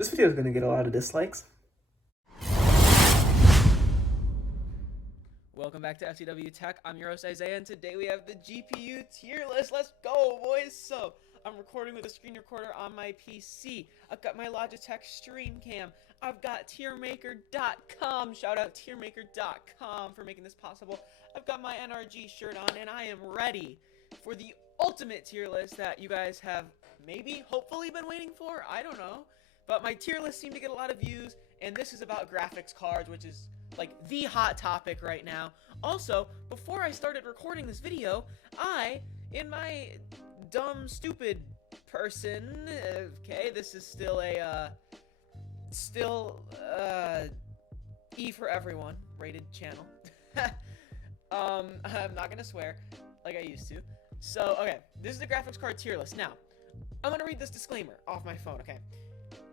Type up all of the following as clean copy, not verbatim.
This video is going to get a lot of dislikes. Welcome back to FTW Tech. I'm your host Isaiah, and today we have the GPU tier list. Let's go, boys! So, I'm recording with a screen recorder on my PC. I've got my Logitech StreamCam. I've got tiermaker.com. Shout out tiermaker.com for making this possible. I've got my NRG shirt on, and I am ready for the ultimate tier list that you guys have maybe, hopefully been waiting for. I don't know. But my tier list seemed to get a lot of views, and this is about graphics cards, which is like the hot topic right now. Also, before I started recording this video, I, in my dumb, stupid person, okay, this is still a, E for everyone rated channel. I'm not gonna swear like I used to. So, okay, this is the graphics card tier list. Now, I'm gonna read this disclaimer off my phone, okay?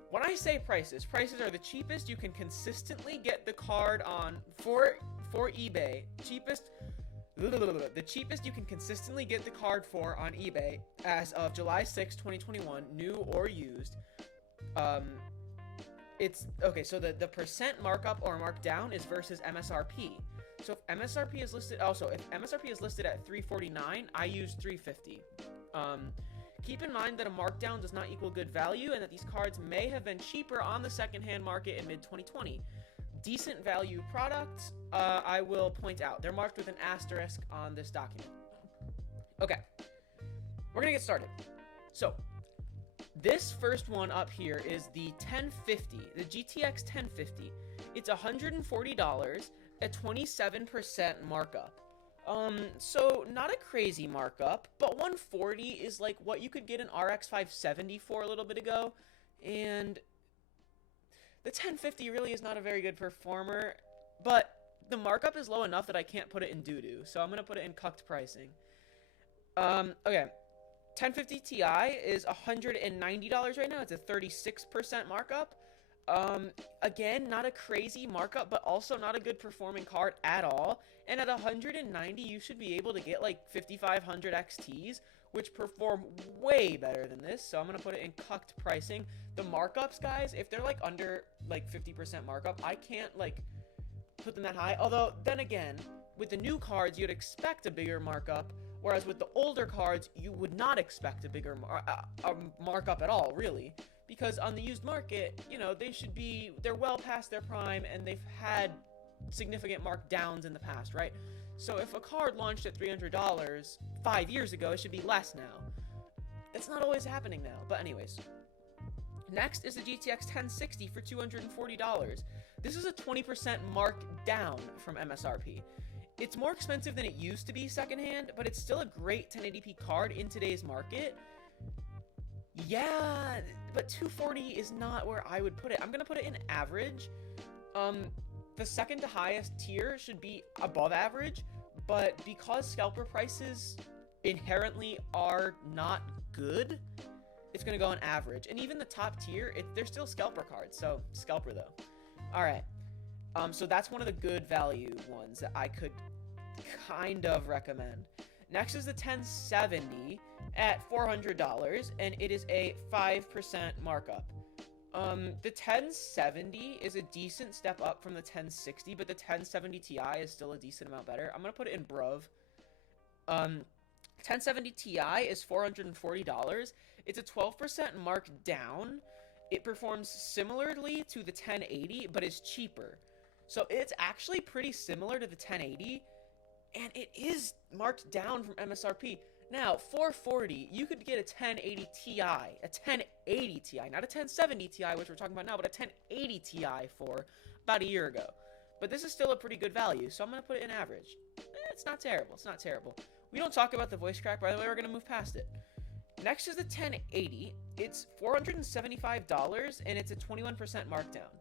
When I say prices are the cheapest you can consistently get the card on for eBay. The cheapest you can consistently get the card for on eBay as of July 6, 2021, new or used. It's okay. So the percent markup or markdown is versus MSRP. So if MSRP is listed, if MSRP is listed at $349, I use $350. Keep in mind that a markdown does not equal good value, and that these cards may have been cheaper on the secondhand market in mid-2020. Decent value products, I will point out. They're marked with an asterisk on this document. Okay, we're gonna get started. So, this first one up here is the 1050, the GTX 1050. It's $140 at 27% markup. So not a crazy markup, but 140 is like what you could get an RX 570 for a little bit ago, and the 1050 really is not a very good performer, but the markup is low enough that I can't put it in Doodoo, so I'm gonna put it in cucked pricing. Okay, 1050 Ti is $190 right now. It's a 36% markup. Again, not a crazy markup, but also not a good performing card at all. And at 190, you should be able to get like 5500 XTs, which perform way better than this. So I'm gonna put it in cucked pricing. The markups, guys, if they're like under like 50% markup, I can't like put them that high. Although then again, with the new cards, you'd expect a bigger markup, whereas with the older cards, you would not expect a bigger markup at all, really. Because on the used market, you know, they're well past their prime, and they've had significant markdowns in the past, right? So if a card launched at $300 5 years ago, it should be less now. It's not always happening now, but anyways. Next is the GTX 1060 for $240. This is a 20% mark down from MSRP. It's more expensive than it used to be secondhand, but it's still a great 1080p card in today's market. Yeah, but 240 is not where I would put it. I'm gonna put it in average. The second to highest tier should be above average, but because scalper prices inherently are not good, it's gonna go on average. And even the top tier, they're still scalper cards, so scalper though. All right, so that's one of the good value ones that I could kind of recommend. Next is the 1070 at $400, and it is a 5% markup. The 1070 is a decent step up from the 1060, but the 1070 Ti is still a decent amount better. I'm gonna put it in Bruv. 1070 Ti is $440. It's a 12% mark down. It performs similarly to the 1080, but is cheaper. So it's actually pretty similar to the 1080, and it is marked down from MSRP. Now, $440, you could get a 1080 Ti, a 1080 Ti, not a 1070 Ti, which we're talking about now, but a 1080 Ti for about a year ago. But this is still a pretty good value, so I'm going to put it in average. It's not terrible, it's not terrible. We don't talk about the voice crack, by the way, we're going to move past it. Next is the 1080. It's $475, and it's a 21% markdown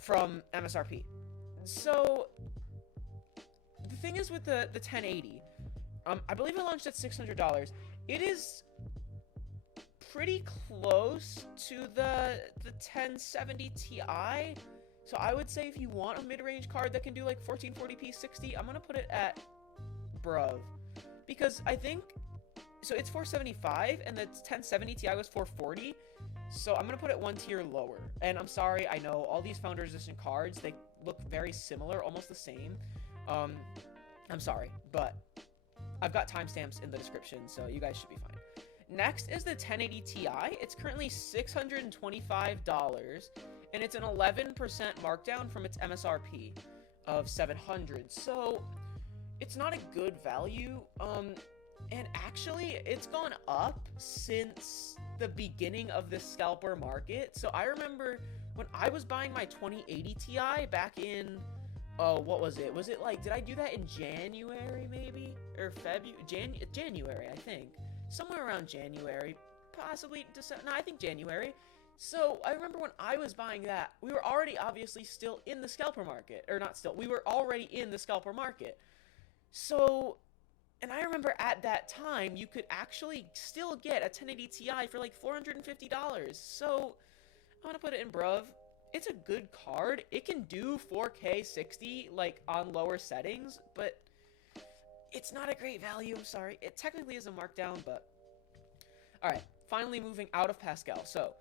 from MSRP. So the thing is with the 1080, I believe it launched at $600. It is pretty close to the 1070 Ti. So I would say if you want a mid-range card that can do like 1440p 60, I'm gonna put it at Bruv, because I think so. It's $475, and the 1070 Ti was $440. So I'm going to put it one tier lower. And I'm sorry, I know all these Founders Edition cards, they look very similar, almost the same. I'm sorry, but I've got timestamps in the description, so you guys should be fine. Next is the 1080 Ti. It's currently $625, and it's an 11% markdown from its MSRP of $700. So it's not a good value. And actually, it's gone up since the beginning of the scalper market. So I remember when I was buying my 2080 Ti back in, what was it? Was it like, did I do that in January maybe? Or February? January, I think. Somewhere around January. Possibly December. No, I think January. So I remember when I was buying that, we were already obviously still in the scalper market. Or not still, we were already in the scalper market. So... And I remember at that time, you could actually still get a 1080 Ti for like $450. So, I'm going to put it in bruv. It's a good card. It can do 4K 60, like, on lower settings, but it's not a great value, I'm sorry. It technically is a markdown, but... Alright, finally moving out of Pascal. So,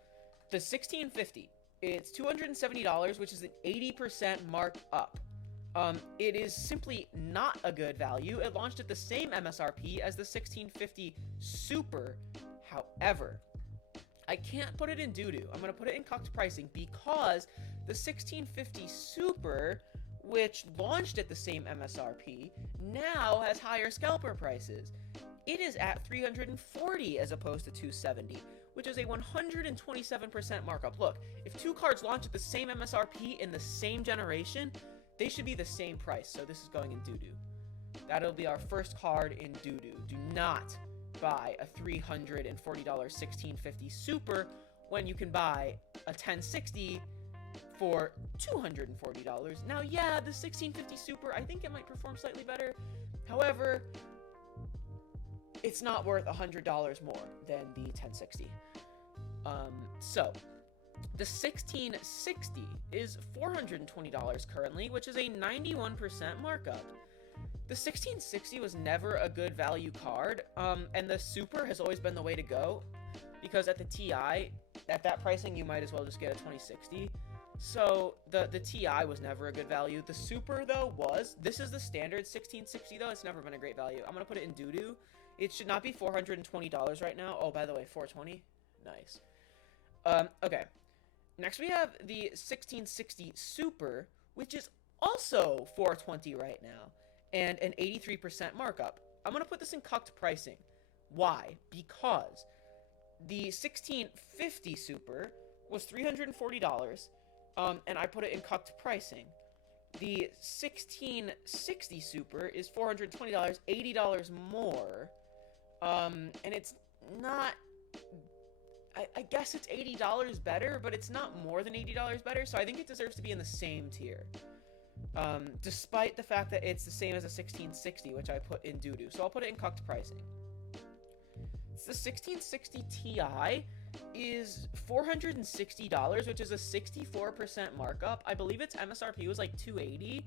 the 1650, it's $270, which is an 80% mark up. It is simply not a good value. It launched at the same MSRP as the 1650 Super. However, I can't put it in Doodoo. I'm going to put it in cucked pricing because the 1650 Super, which launched at the same MSRP, now has higher scalper prices. It is at $340 as opposed to $270, which is a 127% markup. Look, if two cards launch at the same MSRP in the same generation, they should be the same price, so this is going in Doodoo. That'll be our first card in Doodoo. Do not buy a $340 1650 Super when you can buy a 1060 for $240. Now, yeah, the 1650 Super, I think it might perform slightly better. However, it's not worth $100 more than the 1060. So... The 1660 is $420 currently, which is a 91% markup. The 1660 was never a good value card, and the Super has always been the way to go, because at the TI, at that pricing, you might as well just get a 2060. So the TI was never a good value. The Super, though, was. This is the standard 1660, though. It's never been a great value. I'm going to put it in Doodoo. It should not be $420 right now. Oh, by the way, $420? Nice. Okay. Next, we have the 1660 Super, which is also $420 right now, and an 83% markup. I'm going to put this in cucked pricing. Why? Because the 1650 Super was $340, and I put it in cucked pricing. The 1660 Super is $420, $80 more, and it's not... I guess it's $80 better, but it's not more than $80 better, so I think it deserves to be in the same tier. Despite the fact that it's the same as a 1660, which I put in Doodoo. So I'll put it in cucked pricing. The 1660 Ti is $460, which is a 64% markup. I believe its MSRP was like $280.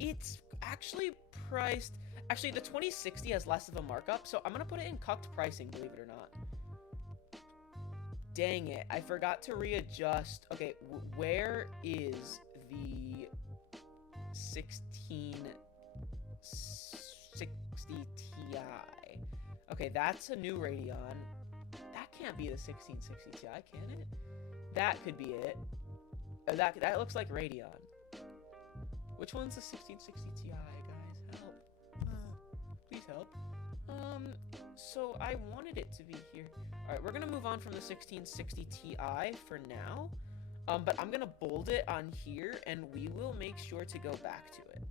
It's actually priced... Actually, the 2060 has less of a markup, so I'm going to put it in cucked pricing, believe it or not. Dang it, I forgot to readjust. Okay, where is the 1660 Ti? Okay, that's a new Radeon. That can't be the 1660 Ti, can it? That could be it. That looks like Radeon. Which one's the 1660 Ti, guys? Help. Please help. So I wanted it to be here. Alright, we're gonna move on from the 1660 Ti for now. But I'm gonna bold it on here, and we will make sure to go back to it.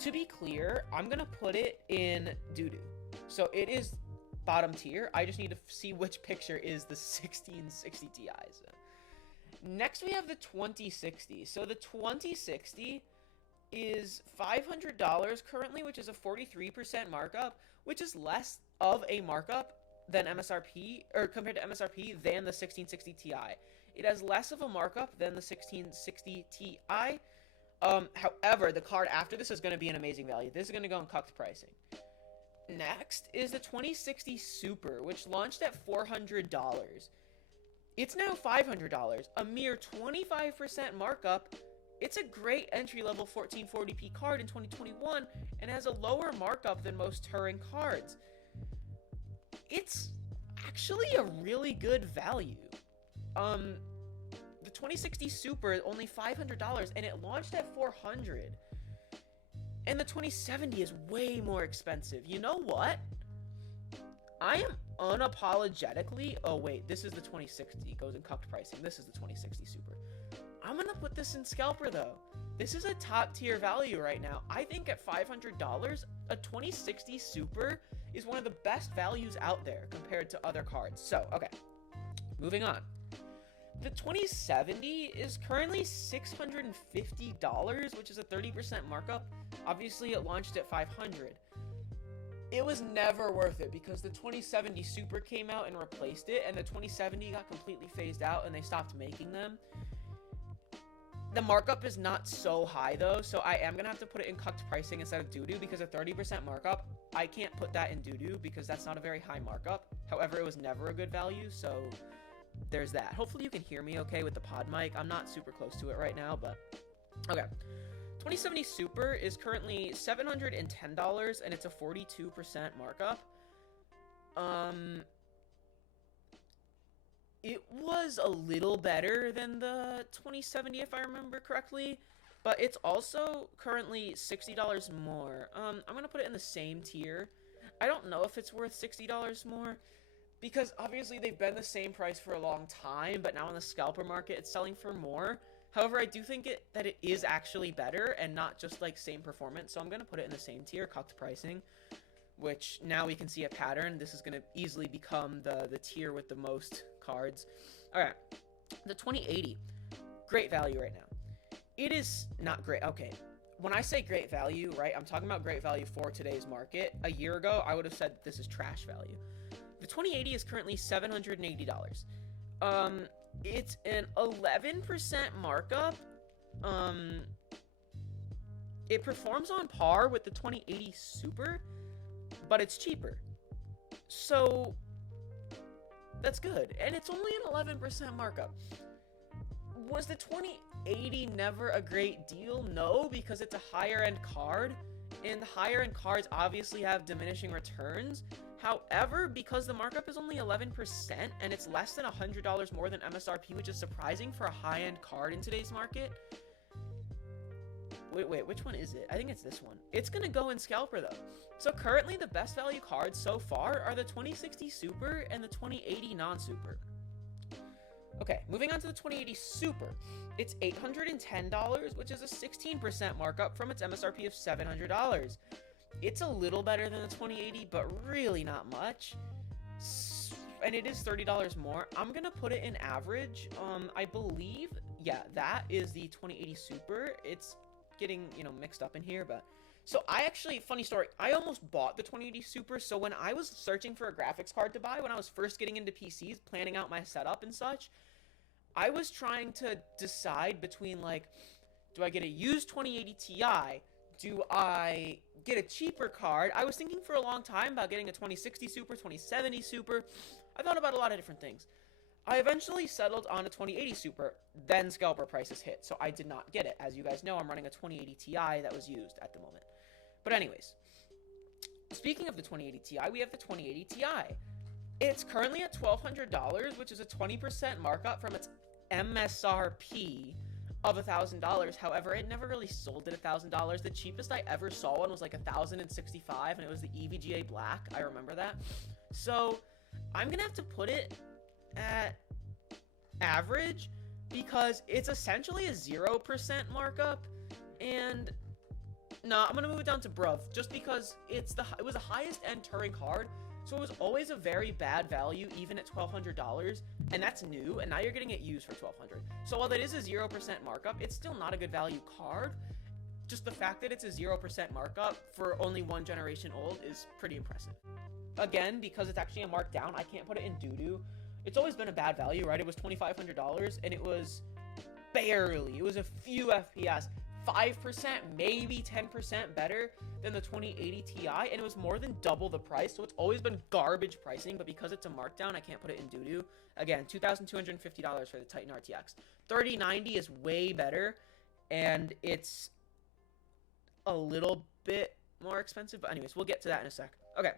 To be clear, I'm gonna put it in Doodoo. So it is bottom tier. I just need to see which picture is the 1660 Ti. So. Next, we have the 2060. So the 2060 is $500 currently, which is a 43% markup, which is less of a markup than MSRP, or compared to MSRP, than the 1660 Ti. It has less of a markup than the 1660 Ti. However, the card after this is going to be an amazing value. This is going to go in cucked pricing. Next is the 2060 Super, which launched at $400. It's now $500, a mere 25% markup. It's a great entry-level 1440p card in 2021 and has a lower markup than most Turing cards. It's actually a really good value. The 2060 Super is only $500 and it launched at $400. And the 2070 is way more expensive. You know what? I am unapologetically... Oh, wait. This is the 2060. It goes in cucked pricing. This is the 2060 Super. I'm going to put this in scalper, though. This is a top-tier value right now. I think at $500, a 2060 Super is one of the best values out there compared to other cards. So, okay. Moving on. The 2070 is currently $650, which is a 30% markup. Obviously, it launched at $500. It was never worth it because the 2070 Super came out and replaced it, and the 2070 got completely phased out and they stopped making them. The markup is not so high though, so I am gonna have to put it in cucked pricing instead of Doodoo because a 30% markup, I can't put that in Doodoo because that's not a very high markup. However, it was never a good value, so there's that. Hopefully you can hear me okay with the pod mic. I'm not super close to it right now, but okay. 2070 Super is currently $710 and it's a 42% markup. It was a little better than the 2070 if I remember correctly, but it's also currently $60 more. I'm gonna put it in the same tier. I don't know if it's worth $60 more because obviously they've been the same price for a long time, but now in the scalper market it's selling for more. However, I do think that it is actually better and not just like same performance, so I'm gonna put it in the same tier, cucked pricing, which now we can see a pattern. This is gonna easily become the tier with the most cards. All right, the 2080, great value right now. It is not great. Okay, when I say great value, right, I'm talking about great value for today's market. A year ago, I would have said this is trash value. The 2080 is currently $780. It's an 11% markup. It performs on par with the 2080 Super, but it's cheaper. So that's good. And it's only an 11% markup. Was the 2080 never a great deal? No, because it's a higher end card, and the higher end cards obviously have diminishing returns. However, because the markup is only 11% and it's less than $100 more than MSRP, which is surprising for a high-end card in today's market. Wait, which one is it? I think it's this one. It's gonna go in scalper though. So currently the best value cards so far are the 2060 Super and the 2080 non-super. Okay, moving on to the 2080 Super. It's $810, which is a 16% markup from its MSRP of $700. It's a little better than the 2080, but really not much. And it is $30 more. I'm gonna put it in average. I believe, yeah, that is the 2080 Super. It's getting, mixed up in here, but... So I actually, funny story, I almost bought the 2080 Super, so when I was searching for a graphics card to buy, when I was first getting into PCs, planning out my setup and such, I was trying to decide between, like, do I get a used 2080 Ti? Do I get a cheaper card? I was thinking for a long time about getting a 2060 Super, 2070 Super. I thought about a lot of different things. I eventually settled on a 2080 Super, then scalper prices hit, so I did not get it. As you guys know, I'm running a 2080 Ti that was used at the moment. But anyways, speaking of the 2080 Ti, we have the 2080 Ti. It's currently at $1,200, which is a 20% markup from its MSRP of $1,000. However, it never really sold at $1,000. The cheapest I ever saw one was like $1,065, and it was the EVGA Black. I remember that. So I'm gonna have to put it at average because it's essentially a 0% markup. And no, I'm gonna move it down to bruv just because it was the highest end Turing card. So it was always a very bad value, even at $1,200, and that's new, and now you're getting it used for $1,200. So while that is a 0% markup, it's still not a good value card. Just the fact that it's a 0% markup for only one generation old is pretty impressive. Again, because it's actually a markdown, I can't put it in Doodoo. It's always been a bad value, right? It was $2,500, and it was barely. It was a few FPS. 5%, maybe 10% better than the 2080 Ti, and it was more than double the price, so it's always been garbage pricing, but because it's a markdown, I can't put it in Doodoo. Again, $2,250 for the Titan RTX. 3090 is way better, and it's a little bit more expensive, but anyways, we'll get to that in a sec. Okay,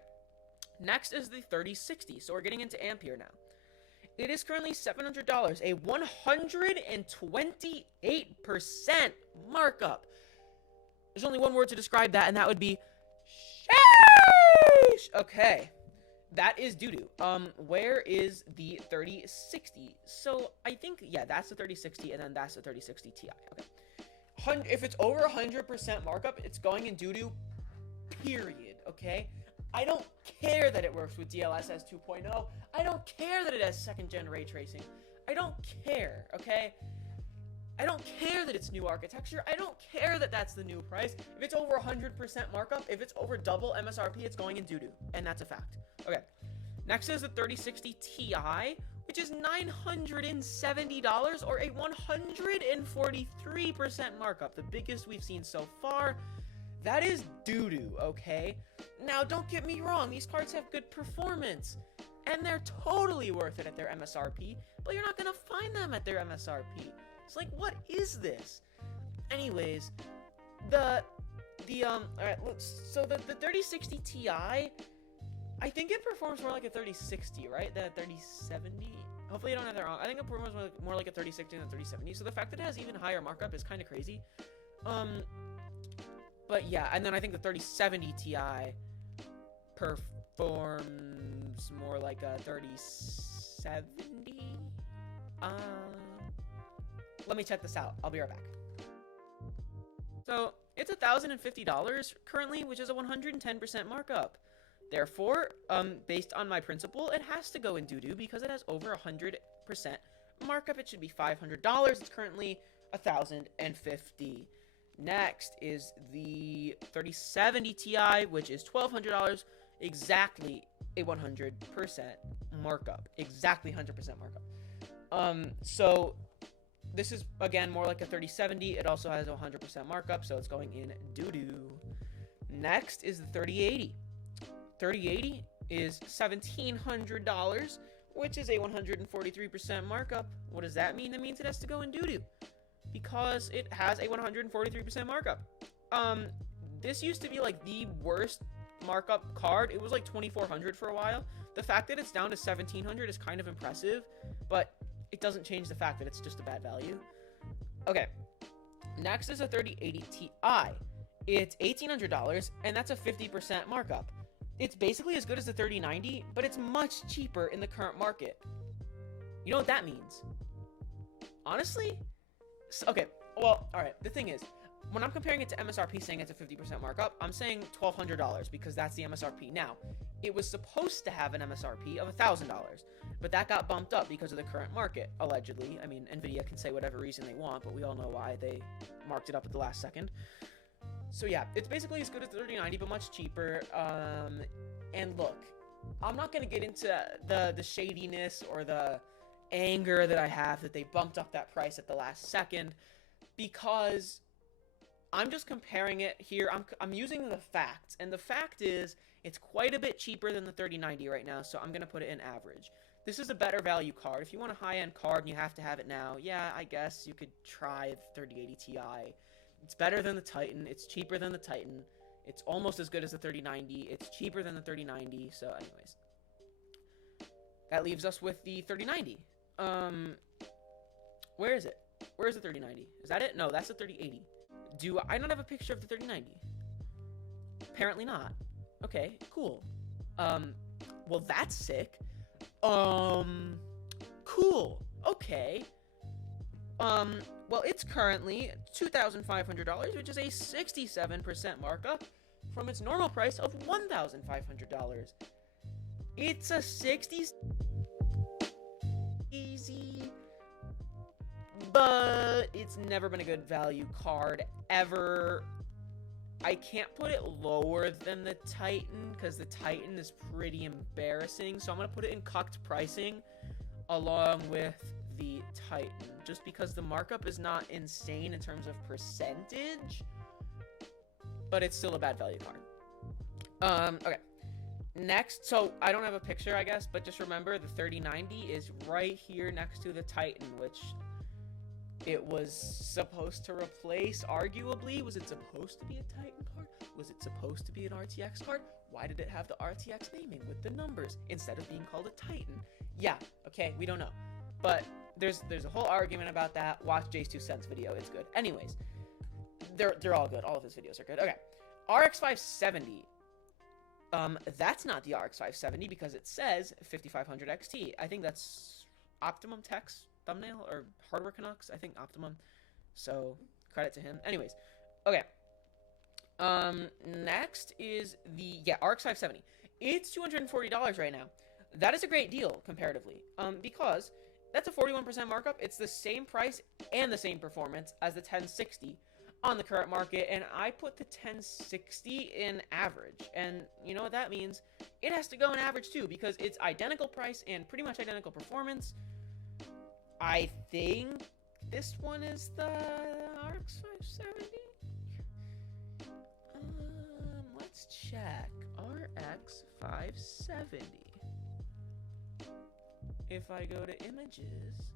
next is the 3060, so we're getting into Ampere now. It is currently $700, a 128% markup. There's only one word to describe that, and that would be sheesh. Okay, that is Doodoo. Where is the 3060? So I think, yeah, that's the 3060, and then that's the 3060 Ti. Okay, if it's over 100% markup, it's going in Doodoo. Period. Okay. I don't care that it works with DLSS 2.0. I don't care that it has second-gen ray tracing. I don't care, okay? I don't care that it's new architecture. I don't care that that's the new price. If it's over 100% markup, if it's over double MSRP, it's going in Doodoo, and that's a fact. Okay, next is the 3060 Ti, which is $970, or a 143% markup, the biggest we've seen so far. That is Doodoo, okay? Now, don't get me wrong, these cards have good performance, and they're totally worth it at their MSRP, but you're not gonna find them at their MSRP. It's like, what is this? Anyways, alright, so the 3060 Ti, I think it performs more like a 3060, right? The 3070? Hopefully you don't have that wrong. I think it performs more like a 3060 than a 3070, so the fact that it has even higher markup is kind of crazy. But yeah, and then I think the 3070 Ti performs more like a 3070. Let me check this out. I'll be right back. So it's $1,050 currently, which is a 110% markup. Therefore, based on my principle, it has to go in Doodoo because it has over 100% markup. It should be $500. It's currently $1,050. Next is the 3070 Ti, which is $1,200, exactly a 100% markup. Exactly 100% markup. So this is, again, more like a 3070. It also has a 100% markup, so it's going in Doodoo. Next is the 3080. 3080 is $1,700, which is a 143% markup. What does that mean? That means it has to go in Doodoo, because it has a 143% markup. This used to be like the worst markup card. It was like 2,400 for a while. The fact that it's down to 1,700 is kind of impressive, but it doesn't change the fact that it's just a bad value. Okay, next is a 3080 Ti. It's $1,800, and that's a 50% markup. It's basically as good as the 3090, but it's much cheaper in the current market. You know what that means? Honestly? Okay, well, alright, the thing is, when I'm comparing it to MSRP saying it's a 50% markup, I'm saying $1,200 because that's the MSRP. Now, it was supposed to have an MSRP of $1,000, but that got bumped up because of the current market, allegedly. I mean, Nvidia can say whatever reason they want, but we all know why they marked it up at the last second. So yeah, it's basically as good as the 3090, but much cheaper. And look, I'm not going to get into the shadiness or the anger that I have that they bumped up that price at the last second, because I'm just comparing it here. I'm using the facts, and the fact is it's quite a bit cheaper than the 3090 right now, so I'm going to put it in average. This is a better value card. If you want a high-end card and you have to have it now, yeah, I guess you could try the 3080 Ti. It's better than the Titan. It's cheaper than the Titan. It's almost as good as the 3090. It's cheaper than the 3090. So anyways, that leaves us with the 3090. Where is it? Where is the 3090? Is that it? No, that's the 3080. Do I not have a picture of the 3090? Apparently not. Okay, cool. Well, that's sick. Cool. Okay. Well, it's currently $2,500, which is a 67% markup from its normal price of $1,500. It's a 60s easy, but it's never been a good value card ever. I can't put it lower than the Titan because the Titan is pretty embarrassing, so I'm gonna put it in cucked pricing along with the Titan, just because the markup is not insane in terms of percentage, but it's still a bad value card. Okay. Next, so I don't have a picture, I guess, but just remember the 3090 is right here next to the Titan, which it was supposed to replace, arguably. Was it supposed to be a Titan card? Was it supposed to be an RTX card? Why did it have the RTX naming with the numbers instead of being called a Titan? Yeah, okay, we don't know. But there's a whole argument about that. Watch Jay's 2 cents video, it's good. Anyways, they're all good. All of his videos are good. Okay, RX 570. That's not the RX 570 because it says 5500 XT. I think that's Optimum Tech's thumbnail, or Hardware Canucks, I think Optimum. So, credit to him. Anyways, okay. Next is the, RX 570. It's $240 right now. That is a great deal, comparatively, because that's a 41% markup. It's the same price and the same performance as the 1060 on the current market, and I put the 1060 in average, and you know what that means? It has to go in average too, because it's identical price and pretty much identical performance. I think this one is the RX 570. Let's check. RX 570. If I go to images,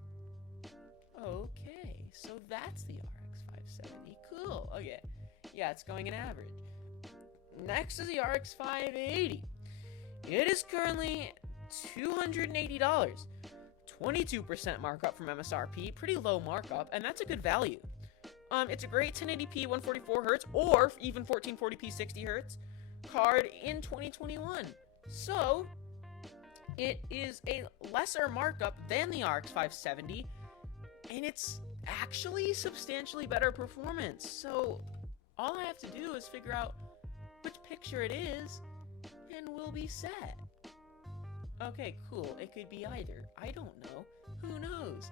okay, so that's the RX 570. Cool. Okay, yeah, it's going in average. Next is the RX 580. It is currently $280. 22% markup from MSRP, pretty low markup, and that's a good value. It's a great 1080p 144Hz or even 1440p 60Hz card in 2021. So, it is a lesser markup than the RX 570, and it's actually substantially better performance. So, all I have to do is figure out which picture it is, and we'll be set. Okay, cool. It could be either. I don't know. Who knows?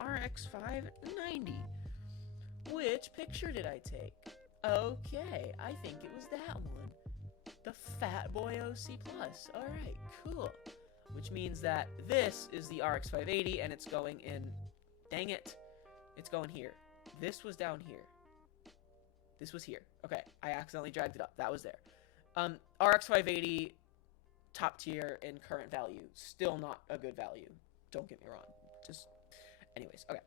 RX 590. Which picture did I take? Okay, I think it was that one. The Fat Boy OC+. Alright, cool. Which means that this is the RX 580, and it's going in... Dang it. It's going here. This was down here. This was here. Okay, I accidentally dragged it up. That was there. RX 580... top tier in current value. Still not a good value. Don't get me wrong. Just, anyways, okay.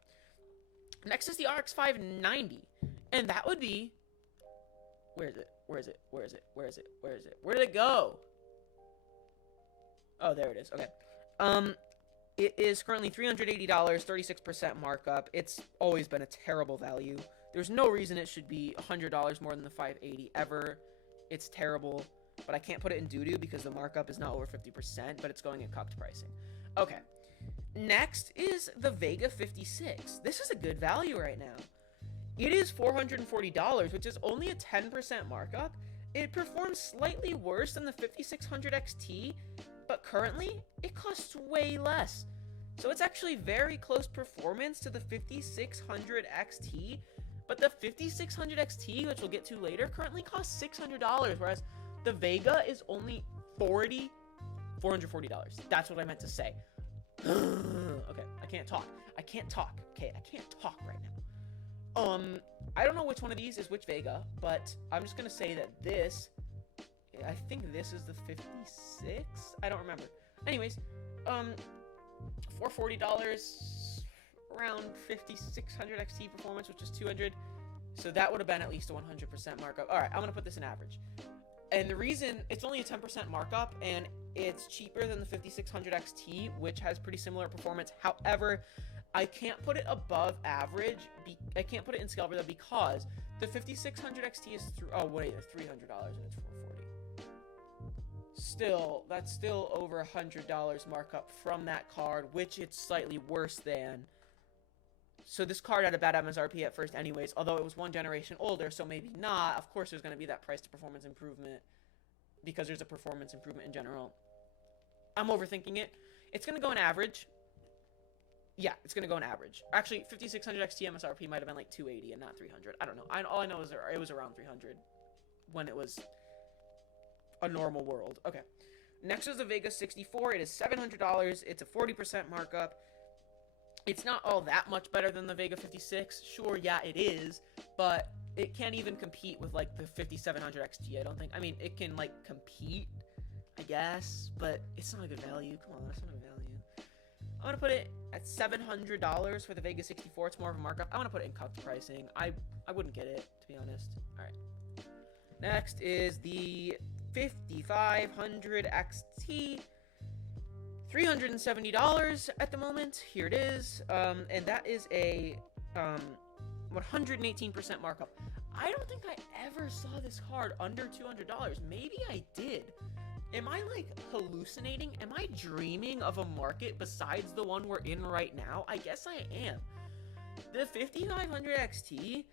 Next is the RX 590. And that would be, where is it? Where is it? Where is it? Where is it? Where is it? Where did it go? Oh, there it is. Okay. It is currently $380, 36% markup. It's always been a terrible value. There's no reason it should be $100 more than the 580 ever. It's terrible. But I can't put it in Doodoo because the markup is not over 50%, but it's going in cucked pricing. Okay. Next is the Vega 56. This is a good value right now. It is $440, which is only a 10% markup. It performs slightly worse than the 5600 XT, but currently, it costs way less. So it's actually very close performance to the 5600 XT, but the 5600 XT, which we'll get to later, currently costs $600, whereas the Vega is only $440. That's what I meant to say. Okay, I can't talk. Okay, I can't talk right now. I don't know which one of these is which Vega, but I'm just gonna say that this, I think this is the 56? I don't remember. Anyways, $440, around 5600 XT performance, which is 200. So that would have been at least a 100% markup. Alright, I'm gonna put this in average. And the reason, it's only a 10% markup, and it's cheaper than the 5600 XT, which has pretty similar performance. However, I can't put it above average. I can't put it in scalper though, because the 5600 XT is $300 and it's 440. Still, that's still over $100 markup from that card, which it's slightly worse than. So this card had a bad MSRP at first anyways, although it was one generation older, so maybe not. Of course there's going to be that price to performance improvement, because there's a performance improvement in general. I'm overthinking it. It's going to go in average. Yeah, it's going to go in average. Actually, 5600 XT MSRP might have been like 280 and not 300. I don't know. All I know is it was around 300 when it was a normal world. Okay. Next is the Vega 64. It is $700. It's a 40% markup. It's not all that much better than the Vega 56. Sure, yeah, it is, but it can't even compete with, like, the 5700 XT, I don't think. I mean, it can, like, compete, I guess, but it's not a good value. Come on, that's not a value. I'm gonna put it at $700 for the Vega 64. It's more of a markup. I want to put it in cuffed pricing. I wouldn't get it, to be honest. All right. Next is the 5500 XT. $370 at the moment. Here it is. And that is a 118% markup. I don't think I ever saw this card under $200. Maybe I did. Am I, like, hallucinating? Am I dreaming of a market besides the one we're in right now? I guess I am. The 5500 XT,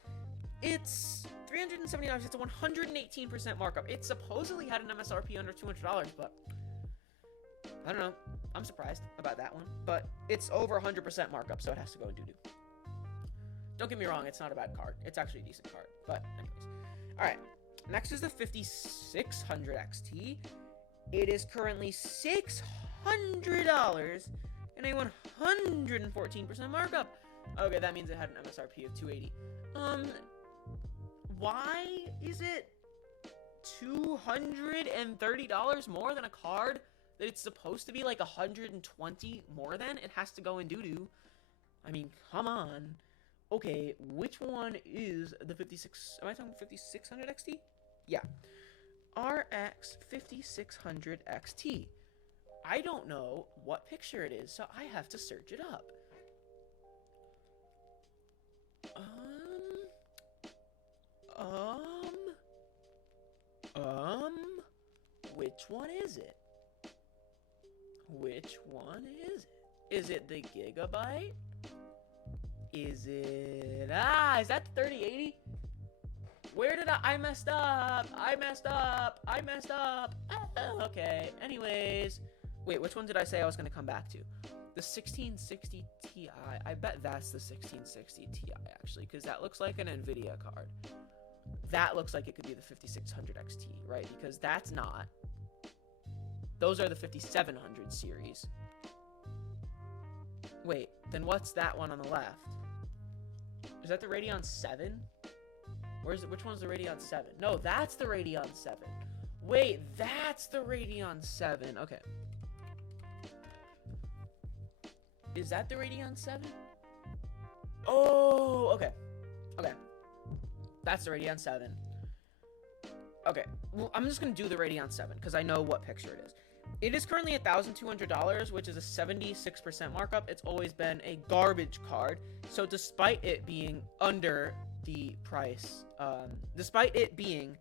it's $370. It's a 118% markup. It supposedly had an MSRP under $200, but I don't know. I'm surprised about that one. But it's over 100% markup, so it has to go in Doodoo. Don't get me wrong, it's not a bad card. It's actually a decent card. But anyways. Alright. Next is the 5600 XT. It is currently $600 and a 114% markup. Okay, that means it had an MSRP of $280. Why is it $230 more than a card that it's supposed to be like 120 more than? It has to go in Doodoo. I mean, come on. Okay, which one is the 56? Am I talking 5600 XT? Yeah. RX 5600 XT. I don't know what picture it is, so I have to search it up. Which one is it? Which one is it? Is it the Gigabyte? Is it... is that the 3080? Where did I messed up? I messed up. Okay. Anyways. Wait, which one did I say I was going to come back to? The 1660 Ti. I bet that's the 1660 Ti, actually, because that looks like an NVIDIA card. That looks like it could be the 5600 XT, right? Because that's not. Those are the 5700 series. Wait, then what's that one on the left? Is that the Radeon 7? Where's it? Which one's the Radeon 7? No, that's the Radeon 7. Wait, that's the Radeon 7. Okay. Is that the Radeon 7? Oh, okay. Okay. That's the Radeon 7. Okay. Well, I'm just going to do the Radeon 7 because I know what picture it is. It is currently $1,200, which is a 76% markup. It's always been a garbage card. So despite it being under the price, despite it being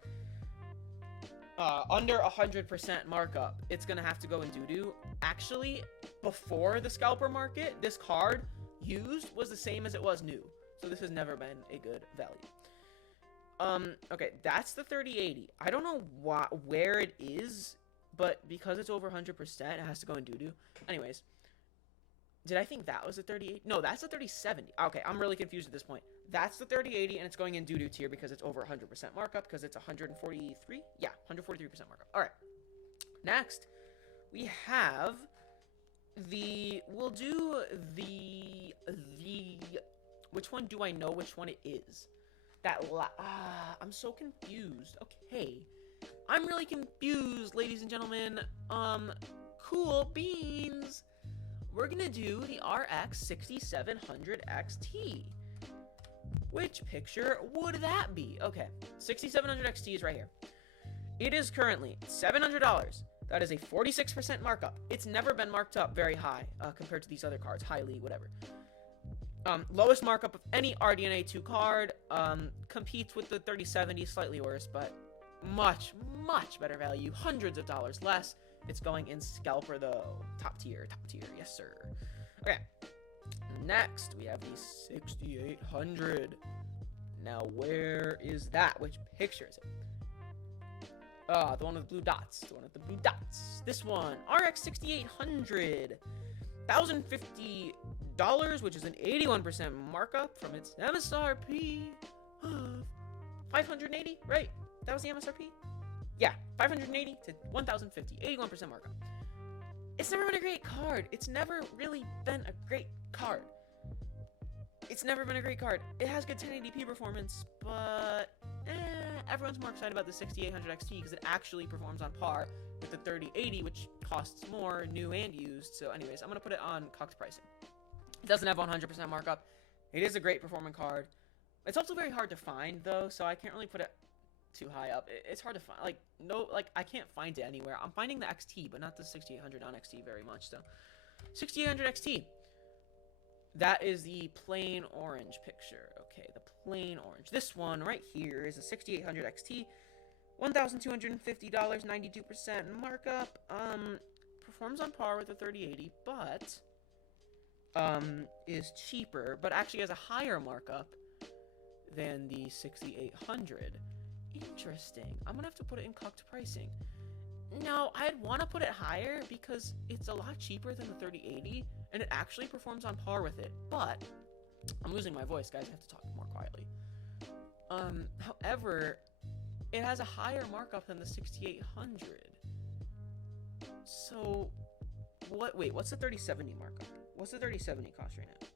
under 100% markup, it's gonna have to go in Doodoo. Actually, before the scalper market, this card used was the same as it was new, so this has never been a good value. Okay, that's the 3080. I don't know where it is, but because it's over 100%, it has to go in Doodoo. Anyways, did I think that was the 3080? No, that's the 3070. Okay, I'm really confused at this point. That's the 3080, and it's going in Doodoo tier because it's over 100% markup, because it's 143? Yeah, 143% markup. All right. Next, we have the... We'll do the... Which one do I know which one it is? I'm so confused. Okay. I'm really confused, ladies and gentlemen. Cool beans. We're gonna do the RX 6700 XT. Which picture would that be? Okay, 6700 XT is right here. It is currently $700. That is a 46% markup. It's never been marked up very high compared to these other cards. Highly, whatever. Lowest markup of any RDNA 2 card. Competes with the 3070, slightly worse, but much, much better value. Hundreds of dollars less. It's going in scalper, though. Top tier, yes, sir. Okay. Next, we have the 6800. Now, where is that? Which picture is it? The one with blue dots. This one. RX 6800. $1,050, which is an 81% markup from its MSRP of $580, right? That was the MSRP? Yeah, $580 to $1,050, 81% markup. It's never been a great card. It's never really been a great card. It's never been a great card. It has good 1080p performance, but everyone's more excited about the 6800 XT because it actually performs on par with the 3080, which costs more, new and used. So anyways, I'm going to put it on cucked pricing. It doesn't have 100% markup. It is a great performing card. It's also very hard to find, though, so I can't really put it too high up. It's hard to find. I can't find it anywhere. I'm finding the XT, but not the 6800 on XT very much, so. 6800 XT. That is the plain orange picture. Okay, the plain orange. This one right here is a 6800 XT. $1,250, 92% markup. Performs on par with the 3080, but is cheaper, but actually has a higher markup than the 6800. Interesting. I'm gonna have to put it in cucked pricing. Now, I'd want to put it higher because it's a lot cheaper than the 3080, and it actually performs on par with it. But I'm losing my voice, guys. I have to talk more quietly. However, it has a higher markup than the 6800. So, what's the 3070 markup? What's the 3070 cost right now?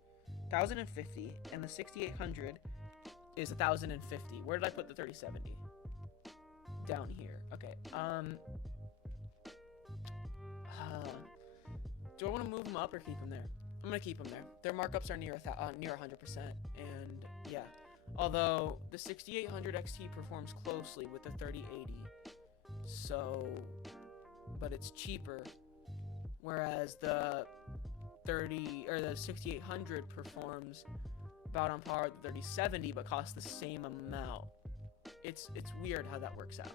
1,050, and the 6800 is 1,050. Where did I put the 3070? Down here. Okay. Do I want to move them up or keep them there? I'm gonna keep them there. Their markups are near 100%, and yeah. Although the 6800 XT performs closely with the 3080, so, but it's cheaper. Whereas the 6800 performs about on par with the 3070, but costs the same amount. It's weird how that works out.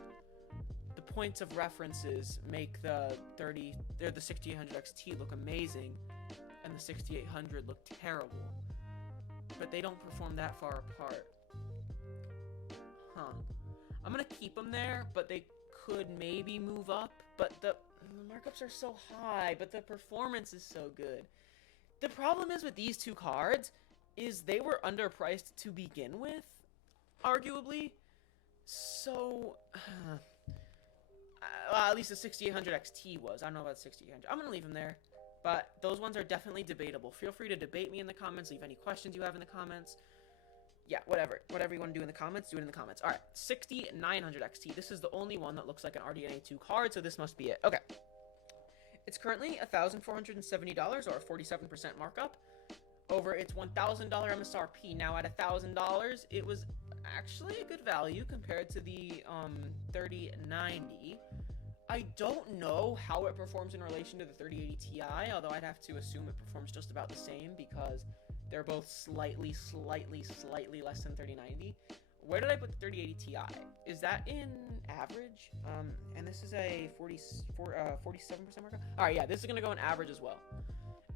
The points of references make the 6800 XT look amazing, and the 6800 look terrible. But they don't perform that far apart. Huh. I'm gonna keep them there, but they could maybe move up. But the markups are so high, but the performance is so good. The problem is with these two cards is they were underpriced to begin with, arguably. So, at least the 6800 XT was. I don't know about the 6800. I'm gonna leave them there. But those ones are definitely debatable. Feel free to debate me in the comments. Leave any questions you have in the comments. Yeah, whatever. Whatever you want to do in the comments, do it in the comments. Alright, 6900 XT. This is the only one that looks like an RDNA2 card, so this must be it. Okay. It's currently $1,470, or a 47% markup, over its $1,000 MSRP. Now, at $1,000, it was actually a good value compared to the 3090. I don't know how it performs in relation to the 3080 Ti, although I'd have to assume it performs just about the same because they're both slightly less than 3090. Where did I put the 3080 Ti? Is that in average? And this is a 47% markup? Alright, yeah, this is going to go in average as well.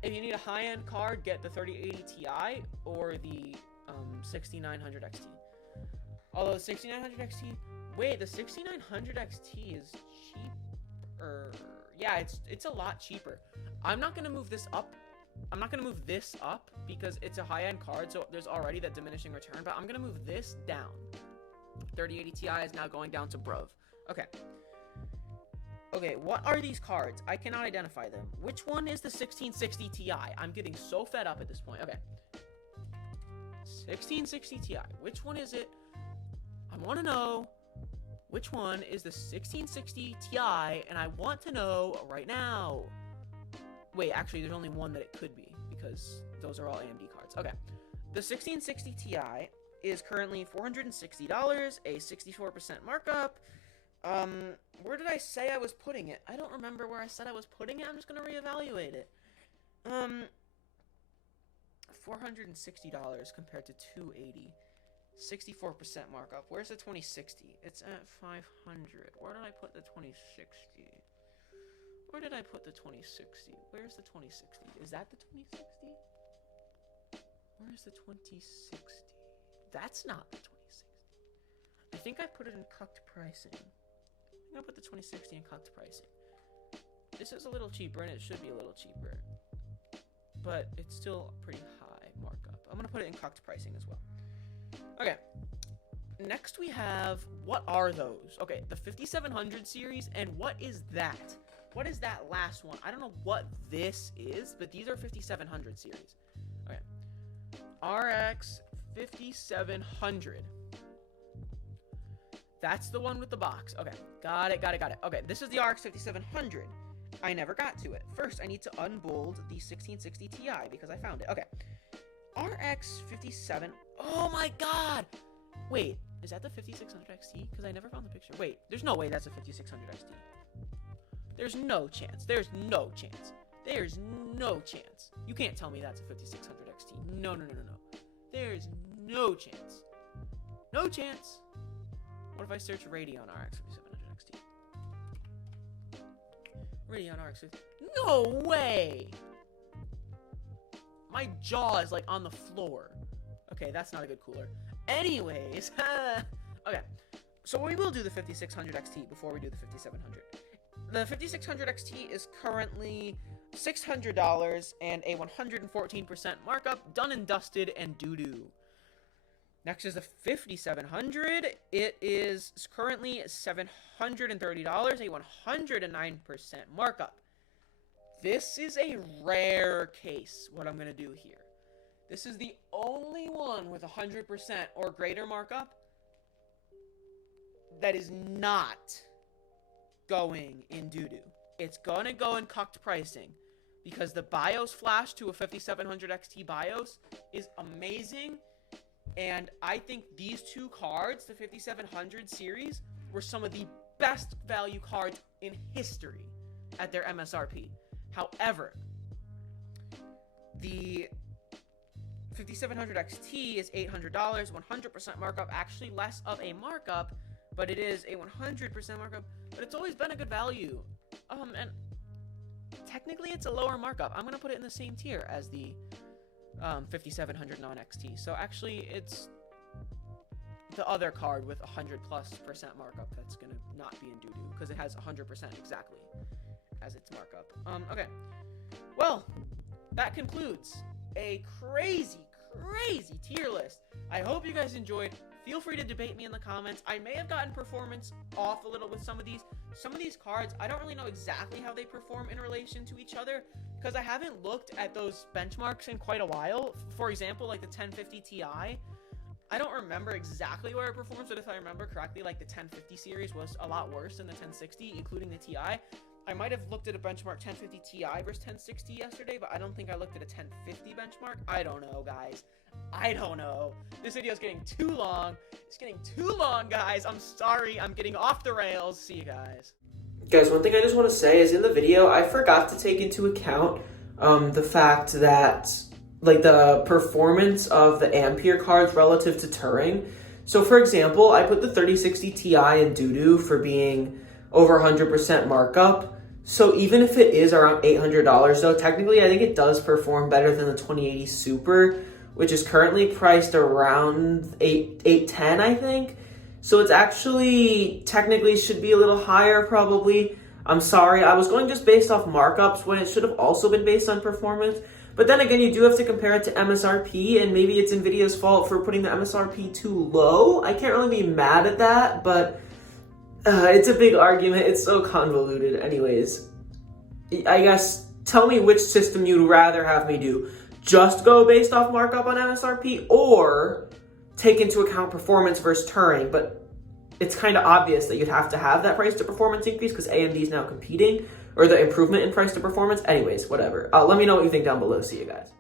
If you need a high-end card, get the 3080 Ti or the 6900 XT. Although the 6900 XT... Wait, the 6900 XT is cheaper. Yeah, it's a lot cheaper. I'm not going to move this up. I'm not going to move this up because it's a high-end card, so there's already that diminishing return, but I'm going to move this down. 3080 Ti is now going down to Brov. Okay. Okay, what are these cards? I cannot identify them. Which one is the 1660 Ti? I'm getting so fed up at this point. Okay. 1660 Ti. Which one is it? I want to know which one is the 1660 Ti, and I want to know right now. Wait, actually, there's only one that it could be, because those are all AMD cards. Okay. The 1660 Ti is currently $460, a 64% markup. Where did I say I was putting it? I don't remember where I said I was putting it. I'm just going to reevaluate it. $460 compared to $280. 64% markup. Where's the 2060? It's at 500. Where did I put the 2060? Where did I put the 2060? Where's the 2060? Is that the 2060? Where's the 2060? That's not the 2060. I think I put it in cucked pricing. I'm gonna put the 2060 in cucked pricing. This is a little cheaper, and it should be a little cheaper. But it's still pretty high markup. I'm gonna put it in cucked pricing as well. Okay. Next we have, what are those? Okay, the 5700 series, and what is that? What is that last one? I don't know what this is, but these are 5700 series. Okay. RX 5700. That's the one with the box. Okay, got it. Okay, this is the RX 5700. I never got to it. First, I need to unbold the 1660 Ti because I found it. Okay, RX 57. Oh my god! Wait, is that the 5600 XT? Because I never found the picture. Wait, there's no way that's a 5600 XT. There's no chance. There's no chance. There's no chance. You can't tell me that's a 5600 XT. No. There's no chance. No chance. What if I search Radeon RX 5700 XT? Radeon RX 5700. No way! My jaw is like on the floor. Okay, that's not a good cooler. Anyways, okay. So we will do the 5600 XT before we do the 5700. The 5600 XT is currently $600 and a 114% markup, done and dusted and doo-doo. Next is the 5700. It is currently $730, a 109% markup. This is a rare case, what I'm going to do here. This is the only one with 100% or greater markup that is not going in doo-doo. It's going to go in cucked pricing because the BIOS flash to a 5700 XT BIOS is amazing. And I think these two cards, the 5700 series, were some of the best value cards in history at their MSRP. However, the 5700 XT is $800, 100% markup, actually less of a markup, but it is a 100% markup, but it's always been a good value. And technically it's a lower markup. I'm going to put it in the same tier as the 5700 non-XT. So actually it's the other card with 100+% markup that's going to not be in doo-doo because it has 100% exactly as its markup. Okay. Well, that concludes a crazy tier list. I hope you guys enjoyed. Feel free to debate me in the comments. I may have gotten performance off a little with some of these. Some of these cards, I don't really know exactly how they perform in relation to each other because I haven't looked at those benchmarks in quite a while. For example, like the 1050 Ti, I don't remember exactly where it performs, but if I remember correctly, like the 1050 series was a lot worse than the 1060, including the Ti. I might have looked at a benchmark 1050 Ti versus 1060 yesterday, but I don't think I looked at a 1050 benchmark. I don't know, guys. I don't know. This video is getting too long. It's getting too long, guys. I'm sorry. I'm getting off the rails. See you guys. Guys, one thing I just want to say is in the video, I forgot to take into account the fact that, like, the performance of the Ampere cards relative to Turing. So, for example, I put the 3060 Ti in doo-doo for being over 100% markup. So even if it is around $800 though, technically I think it does perform better than the 2080 Super, which is currently priced around $810, I think. So it's actually technically should be a little higher probably. I'm sorry, I was going just based off markups when it should have also been based on performance. But then again, you do have to compare it to MSRP, and maybe it's NVIDIA's fault for putting the MSRP too low. I can't really be mad at that, but it's a big argument. It's so convoluted. Anyways, I guess tell me which system you'd rather have me do. Just go based off markup on MSRP or take into account performance versus Turing. But it's kind of obvious that you'd have to have that price to performance increase because AMD is now competing, or the improvement in price to performance. Anyways, whatever. Let me know what you think down below. See you guys.